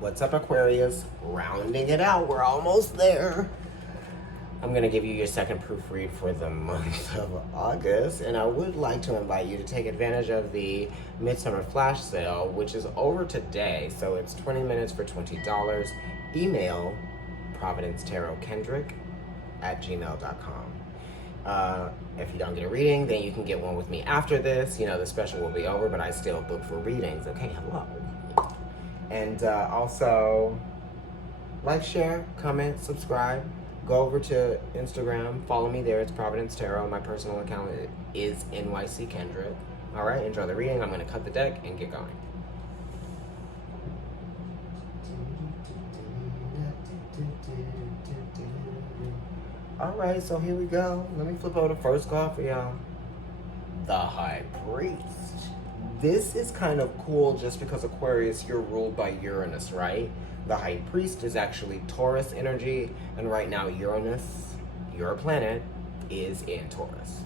What's up, Aquarius? Rounding it out, we're almost there. I'm gonna give you your second proofread for the month of August, and I would like to invite you to take advantage of the Midsummer Flash Sale, which is over today, so it's 20 minutes for $20. Email providencetarotkendrick at gmail.com. If you don't get a reading, then you can get one with me after this. You know, the special will be over, but I still book for readings. Okay, hello. And also, like, share, comment, subscribe. Go over to Instagram. Follow me there. It's Providence Tarot. My personal account is NYC Kendrick. All right, enjoy the reading. I'm going to cut the deck and get going. All right, so here we go. Let me flip over the first card for y'all. The High Priest. This is kind of cool just because, Aquarius, you're ruled by Uranus, right? The High Priest is actually Taurus energy, and right now Uranus, your planet, is in Taurus.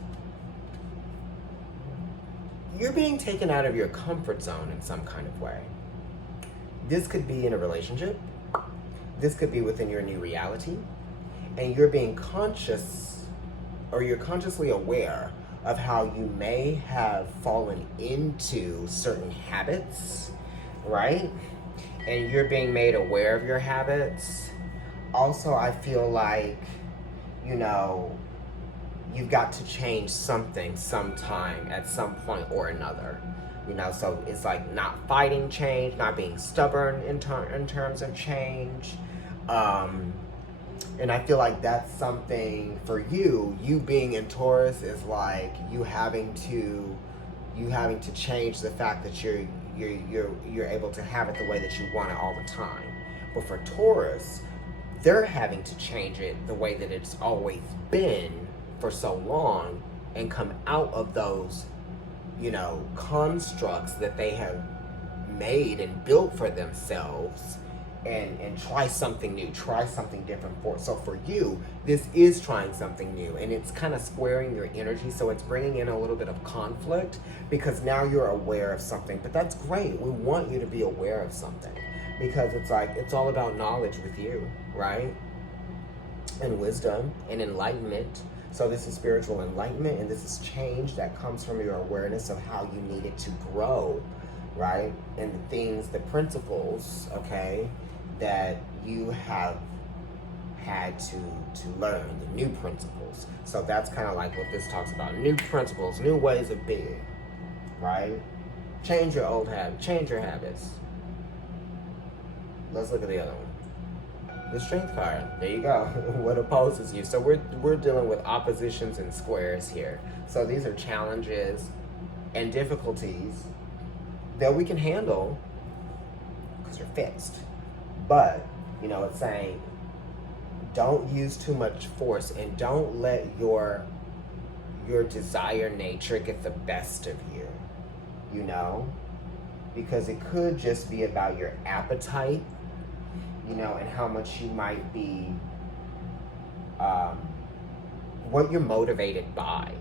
You're being taken out of your comfort zone in some kind of way. This could be in a relationship. This could be within your new reality. And you're being conscious, or you're consciously aware of how you may have fallen into certain habits, right? And you're being made aware of your habits. Also, I feel like, you know, you've got to change something sometime at some point or another. You know, so it's like not fighting change, not being stubborn in terms of change. And I feel like that's something for you. You being in Taurus is like you having to change the fact that you're able to have it the way that you want it all the time. But for Taurus, they're having to change it the way that it's always been for so long and come out of those, you know, constructs that they have made and built for themselves. And try something new, try something different so for you, this is trying something new, and it's kind of squaring your energy, so it's bringing in a little bit of conflict because now you're aware of something. But that's great. We want you to be aware of something because it's like, it's all about knowledge with you, right? And wisdom and enlightenment. So this is spiritual enlightenment, and this is change that comes from your awareness of how you need it to grow, right? And the things, the principles, okay, that you have had to learn, the new principles. So that's kind of like what this talks about. New principles, new ways of being, right? Change your old habits, change your habits. Let's look at the other one. The Strength card. There you go. What opposes you. So we're dealing with oppositions and squares here. So these are challenges and difficulties that we can handle because you're fixed. But, you know, it's saying don't use too much force and don't let your desire nature get the best of you, you know, because it could just be about your appetite, you know, and how much you might be, what you're motivated by.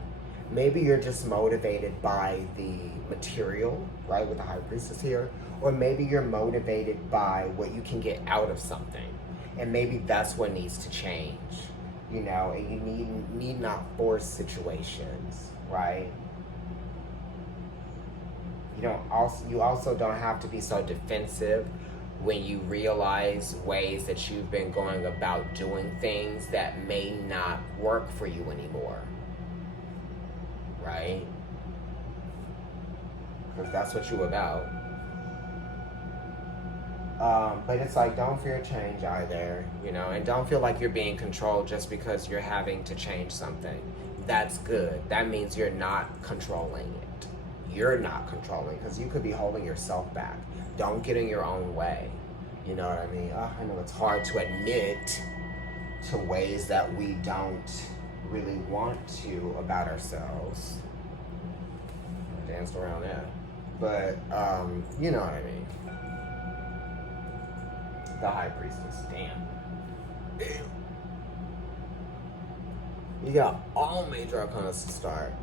Maybe you're just motivated by the material, right, with the High Priestess here, or maybe you're motivated by what you can get out of something, and maybe that's what needs to change, you know, and you need not force situations, right? You also don't have to be so defensive when you realize ways that you've been going about doing things that may not work for you anymore. Right? Because that's what you're about. But it's like, don't fear change either, you know, and don't feel like you're being controlled just because you're having to change something. That's good. That means you're not controlling it. You're not controlling, because you could be holding yourself back. Don't get in your own way. You know what I mean? I know it's hard to admit to ways that we don't really want to about ourselves. I danced around that. But, you know what I mean. The High Priestess. Damn. You got all major arcana to start.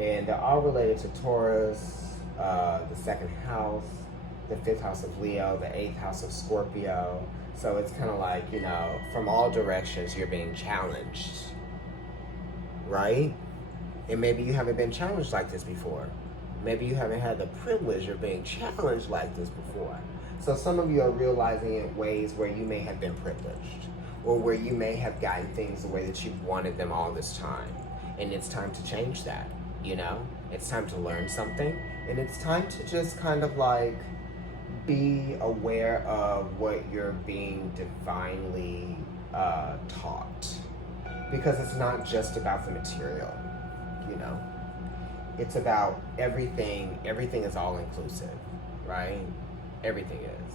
And they're all related to Taurus, the second house, the 5th house of Leo, the 8th house of Scorpio. So it's kind of like, you know, from all directions you're being challenged, right? And maybe you haven't been challenged like this before. Maybe you haven't had the privilege of being challenged like this before. So some of you are realizing in ways where you may have been privileged, or where you may have gotten things the way that you've wanted them all this time. And it's time to change that, you know? It's time to learn something, and it's time to just kind of like be aware of what you're being divinely taught. Because it's not just about the material, you know? It's about everything. Everything is all inclusive, right? Everything is.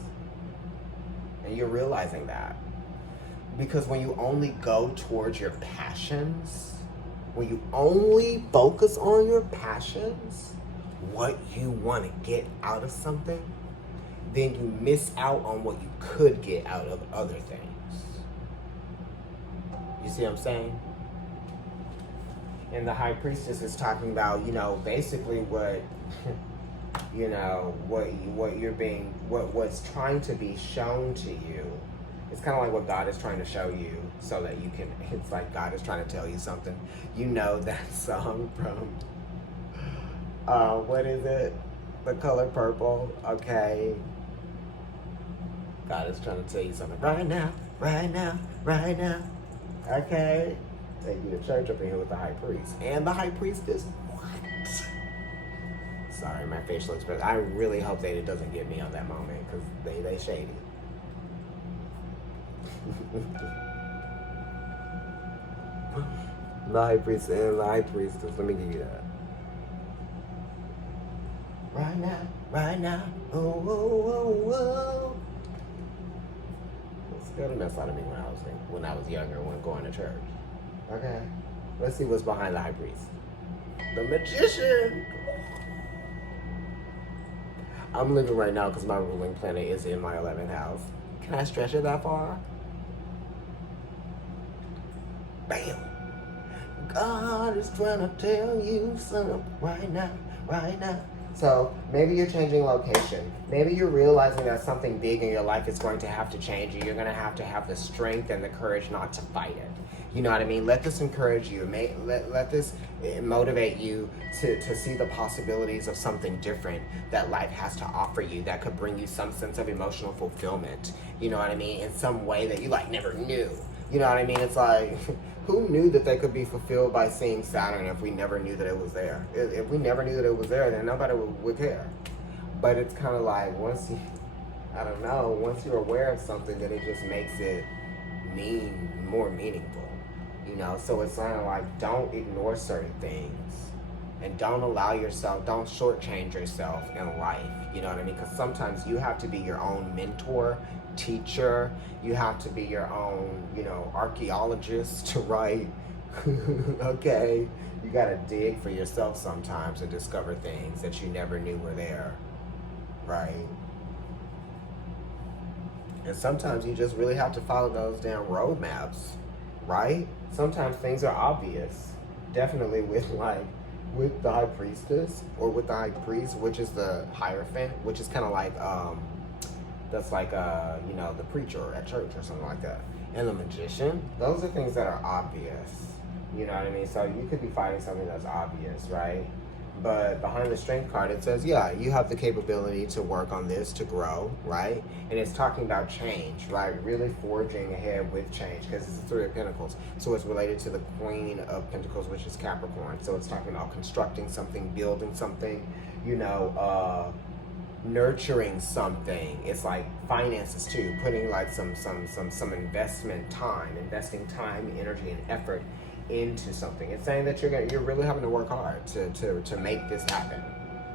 And you're realizing that. Because when you only go towards your passions, when you only focus on your passions, what you want to get out of something, then you miss out on what you could get out of other things. You see what I'm saying? And the High Priestess is talking about, you know, basically what, you know, what's trying to be shown to you. It's kind of like what God is trying to show you so that you can, it's like God is trying to tell you something. You know that song from, what is it? The Color Purple, okay. God is trying to tell you something right now, right now, right now, okay. Take you to church up in here with the High Priest. And the High Priestess, what? Sorry, my facial expression. I really hope that it doesn't get me on that moment, because they shady. The High Priest and the High Priestess. Let me give you that. Right now, oh, oh, oh, oh. It scared the mess out of me when I was younger, when going to church. Okay, let's see what's behind the High Priest. The Magician. I'm living right now because my ruling planet is in my 11th house. Can I stretch it that far? Bam. God is trying to tell you something right now, right now. So maybe you're changing location. Maybe you're realizing that something big in your life is going to have to change you. You're going to have the strength and the courage not to fight it. You know what I mean? Let this encourage you. Let this motivate you to see the possibilities of something different that life has to offer you that could bring you some sense of emotional fulfillment. You know what I mean? In some way that you like never knew. You know what I mean? It's like, who knew that they could be fulfilled by seeing Saturn if we never knew that it was there? If we never knew that it was there, then nobody would care. But it's kind of like, once you're aware of something, then it just makes it more meaningful. You know, so it's kind of like, don't ignore certain things, and don't shortchange yourself in life. You know what I mean? Because sometimes you have to be your own mentor, teacher. You have to be your own, you know, archaeologist, right? Okay, you gotta dig for yourself sometimes and discover things that you never knew were there, right? And sometimes you just really have to follow those damn roadmaps, right? Sometimes things are obvious. Definitely with the High Priestess, or with the High Priest, which is the Hierophant, which is kind of like, that's like, you know, the preacher at church or something like that. And the Magician, those are things that are obvious. You know what I mean? So you could be fighting something that's obvious, right? But behind the Strength card, it says, yeah, you have the capability to work on this, to grow, right? And it's talking about change, right? Really forging ahead with change, because it's the Three of Pentacles. So it's related to the Queen of Pentacles, which is Capricorn. So it's talking about constructing something, building something, you know, nurturing something. It's like finances too, putting like some investing time, energy, and effort into something. It's saying that you're really having to work hard to make this happen,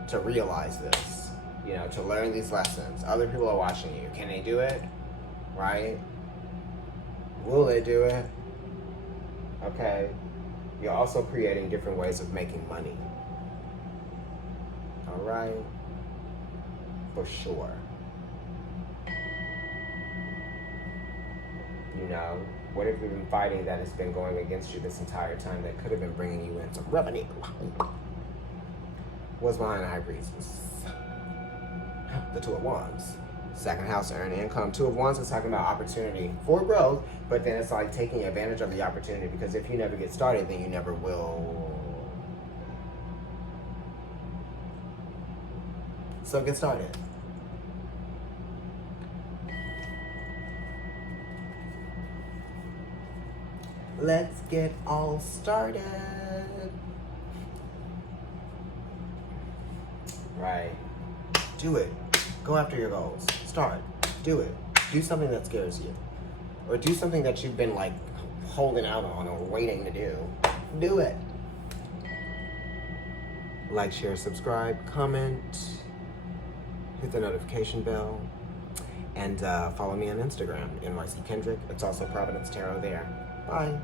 to realize this, you know, to learn these lessons. Other people are watching you. Can they do it? Right? Will they do it? Okay. You're also creating different ways of making money. All right? For sure. You know, what have you been fighting that has been going against you this entire time that could have been bringing you in some revenue? What's behind the High Priestess? the Two of Wands. Second house, earn income. Two of Wands is talking about opportunity for growth, but then it's like taking advantage of the opportunity, because if you never get started, then you never will. So get started. Let's get all started. Right. Do it. Go after your goals. Start. Do it. Do something that scares you. Or do something that you've been like holding out on or waiting to do. Do it. Like, share, subscribe, comment, hit the notification bell, and follow me on Instagram, NYC Kendrick. It's also Providence Tarot there. Bye.